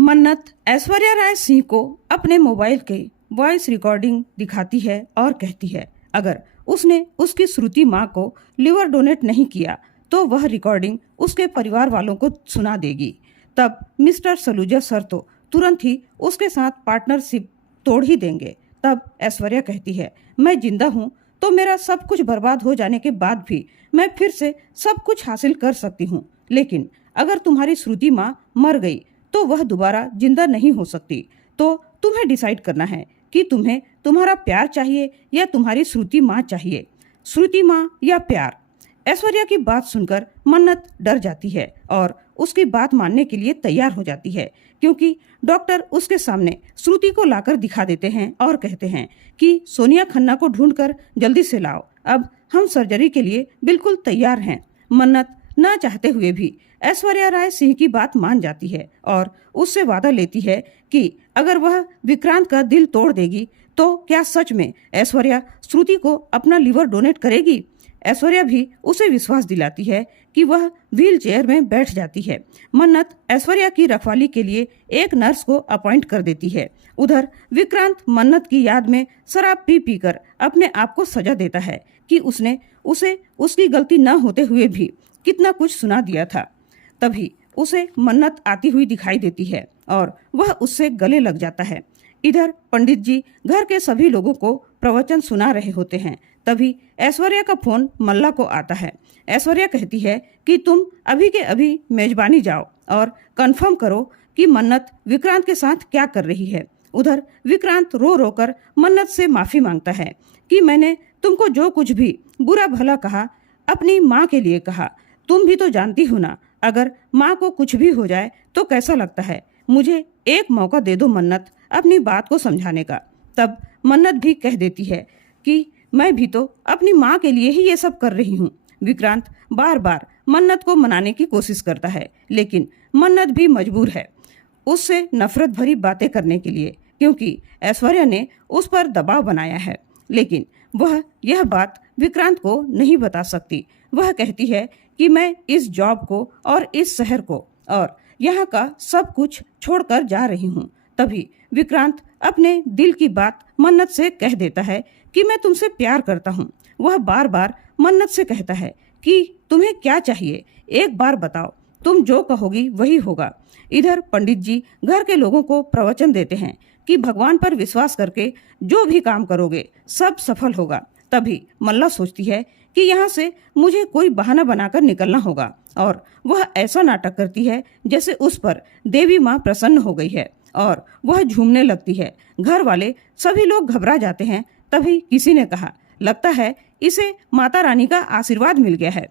मन्नत ऐश्वर्या राय सिंह को अपने मोबाइल के वॉइस रिकॉर्डिंग दिखाती है और कहती है अगर उसने उसकी श्रुति माँ को लिवर डोनेट नहीं किया तो वह रिकॉर्डिंग उसके परिवार वालों को सुना देगी। तब मिस्टर सलूजा सर तो तुरंत ही उसके साथ पार्टनरशिप तोड़ ही देंगे। तब ऐश्वर्या कहती है मैं जिंदा हूँ तो मेरा सब कुछ बर्बाद हो जाने के बाद भी मैं फिर से सब कुछ हासिल कर सकती हूँ, लेकिन अगर तुम्हारी श्रुति माँ मर गई तो वह दोबारा जिंदा नहीं हो सकती। तो तुम्हें डिसाइड करना है कि तुम्हें तुम्हारा प्यार चाहिए या तुम्हारी श्रुति माँ चाहिए, श्रुति माँ या प्यार। ऐश्वर्या की बात सुनकर मन्नत डर जाती है और उसकी बात मानने के लिए तैयार हो जाती है, क्योंकि डॉक्टर उसके सामने श्रुति को लाकर दिखा देते हैं और कहते हैं कि सोनिया खन्ना को ढूंढकर जल्दी से लाओ, अब हम सर्जरी के लिए बिल्कुल तैयार हैं। मन्नत न चाहते हुए भी ऐश्वर्या राय सिंह की बात मान जाती है और उससे वादा लेती है कि अगर वह विक्रांत का दिल तोड़ देगी तो क्या सच में ऐश्वर्या श्रुति को अपना लिवर डोनेट करेगी। ऐश्वर्या भी उसे विश्वास दिलाती है कि वह व्हील चेयर में बैठ जाती है। मन्नत ऐश्वर्या की रखवाली के लिए एक नर्स को अपॉइंट कर देती है। उधर विक्रांत मन्नत की याद में शराब पी पी कर अपने आप को सजा देता है कि उसने उसे उसकी गलती न होते हुए भी कितना कुछ सुना दिया था। तभी उसे मन्नत आती हुई दिखाई देती है और वह उससे गले लग जाता है। इधर पंडित जी घर के सभी लोगों को प्रवचन सुना रहे होते हैं। तभी ऐश्वर्या का फोन मल्ला को आता है। ऐश्वर्या कहती है कि तुम अभी के अभी मेजबानी जाओ और कंफर्म करो कि मन्नत विक्रांत के साथ क्या कर रही है। उधर विक्रांत रो रो कर मन्नत से माफी मांगता है कि मैंने तुमको जो कुछ भी बुरा भला कहा अपनी माँ के लिए कहा। तुम भी तो जानती हो ना, अगर माँ को कुछ भी हो जाए तो कैसा लगता है। मुझे एक मौका दे दो मन्नत अपनी बात को समझाने का। तब मन्नत भी कह देती है कि मैं भी तो अपनी माँ के लिए ही ये सब कर रही हूँ। विक्रांत बार बार मन्नत को मनाने की कोशिश करता है, लेकिन मन्नत भी मजबूर है उससे नफरत भरी बातें करने के लिए, क्योंकि ऐश्वर्या ने उस पर दबाव बनाया है। लेकिन वह यह बात विक्रांत को नहीं बता सकती। वह कहती है कि मैं इस जॉब को और इस शहर को और यहाँ का सब कुछ छोड़कर जा रही हूँ। तभी विक्रांत अपने दिल की बात मन्नत से कह देता है कि मैं तुमसे प्यार करता हूँ। वह बार बार मन्नत से कहता है कि तुम्हें क्या चाहिए, एक बार बताओ, तुम जो कहोगी वही होगा। इधर पंडित जी घर के लोगों को प्रवचन देते हैं कि भगवान पर विश्वास करके जो भी काम करोगे सब सफल होगा। तभी मल्ला सोचती है कि यहाँ से मुझे कोई बहाना बनाकर निकलना होगा और वह ऐसा नाटक करती है जैसे उस पर देवी माँ प्रसन्न हो गई है और वह झूमने लगती है। घर वाले सभी लोग घबरा जाते हैं। तभी किसी ने कहा, लगता है इसे माता रानी का आशीर्वाद मिल गया है,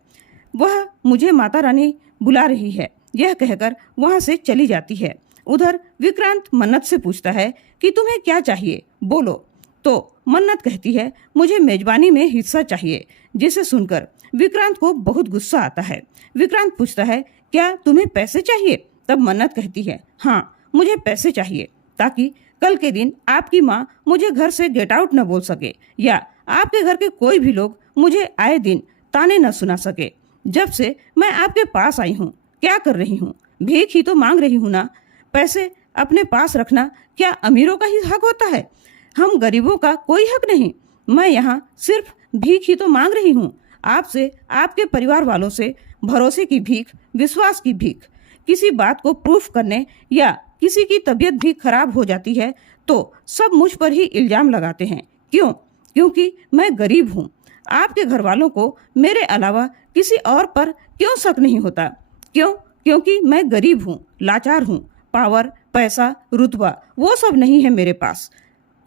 वह मुझे माता रानी बुला रही है। यह कहकर वहां से चली जाती है। उधर विक्रांत मन्नत से पूछता है कि तुम्हें क्या चाहिए, बोलो। तो मन्नत कहती है मुझे मेजबानी में हिस्सा चाहिए, जिसे सुनकर विक्रांत को बहुत गुस्सा आता है। विक्रांत पूछता है क्या तुम्हें पैसे चाहिए। तब मन्नत कहती है हाँ, मुझे पैसे चाहिए, ताकि कल के दिन आपकी माँ मुझे घर से गेट आउट न बोल सके या आपके घर के कोई भी लोग मुझे आए दिन ताने न सुना सके। जब से मैं आपके पास आई हूँ क्या कर रही हूँ, भीख ही तो मांग रही हूँ ना। पैसे अपने पास रखना क्या अमीरों का ही हक होता है, हम गरीबों का कोई हक नहीं। मैं यहाँ सिर्फ भीख ही तो मांग रही हूँ, आपसे, आपके परिवार वालों से भरोसे की भीख, विश्वास की भीख। किसी बात को प्रूफ करने या किसी की तबीयत भी खराब हो जाती है तो सब मुझ पर ही इल्जाम लगाते हैं। क्यों? क्योंकि मैं गरीब हूँ। आपके घर वालों को मेरे अलावा किसी और पर क्यों शक नहीं होता? क्यों? क्योंकि मैं गरीब हूँ, लाचार हूँ। पावर, पैसा, रुतबा वो सब नहीं है मेरे पास।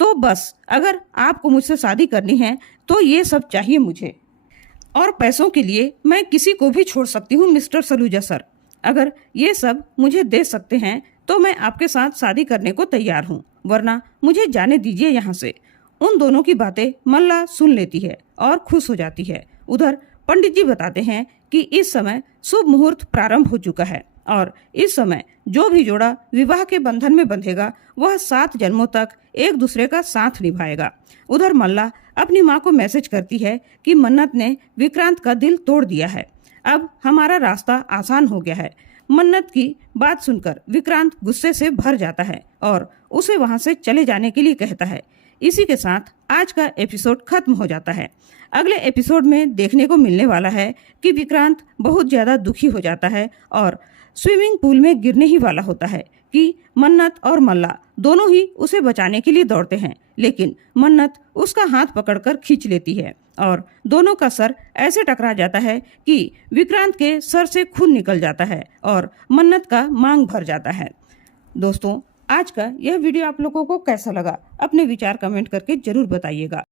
तो बस अगर आपको मुझसे शादी करनी है तो ये सब चाहिए मुझे, और पैसों के लिए मैं किसी को भी छोड़ सकती हूँ मिस्टर सलूजा सर। अगर ये सब मुझे दे सकते हैं तो मैं आपके साथ शादी करने को तैयार हूँ, वरना मुझे जाने दीजिए यहाँ से। उन दोनों की बातें मल्ला सुन लेती है और खुश हो जाती है। उधर पंडित जी बताते हैं कि इस समय शुभ मुहूर्त प्रारंभ हो चुका है और इस समय जो भी जोड़ा विवाह के बंधन में बंधेगा वह 7 जन्मों तक एक दूसरे का साथ निभाएगा। उधर मल्ला अपनी माँ को मैसेज करती है कि मन्नत ने विक्रांत का दिल तोड़ दिया है, अब हमारा रास्ता आसान हो गया है। मन्नत की बात सुनकर विक्रांत गुस्से से भर जाता है और उसे वहां से चले जाने के लिए कहता है। इसी के साथ आज का एपिसोड खत्म हो जाता है। अगले एपिसोड में देखने को मिलने वाला है कि विक्रांत बहुत ज्यादा दुखी हो जाता है और स्विमिंग पूल में गिरने ही वाला होता है कि मन्नत और मल्ला दोनों ही उसे बचाने के लिए दौड़ते हैं, लेकिन मन्नत उसका हाथ पकड़कर खींच लेती है और दोनों का सर ऐसे टकरा जाता है कि विक्रांत के सर से खून निकल जाता है और मन्नत का मांग भर जाता है। दोस्तों, आज का यह वीडियो आप लोगों को कैसा लगा? अपने विचार कमेंट करके जरूर बताइएगा।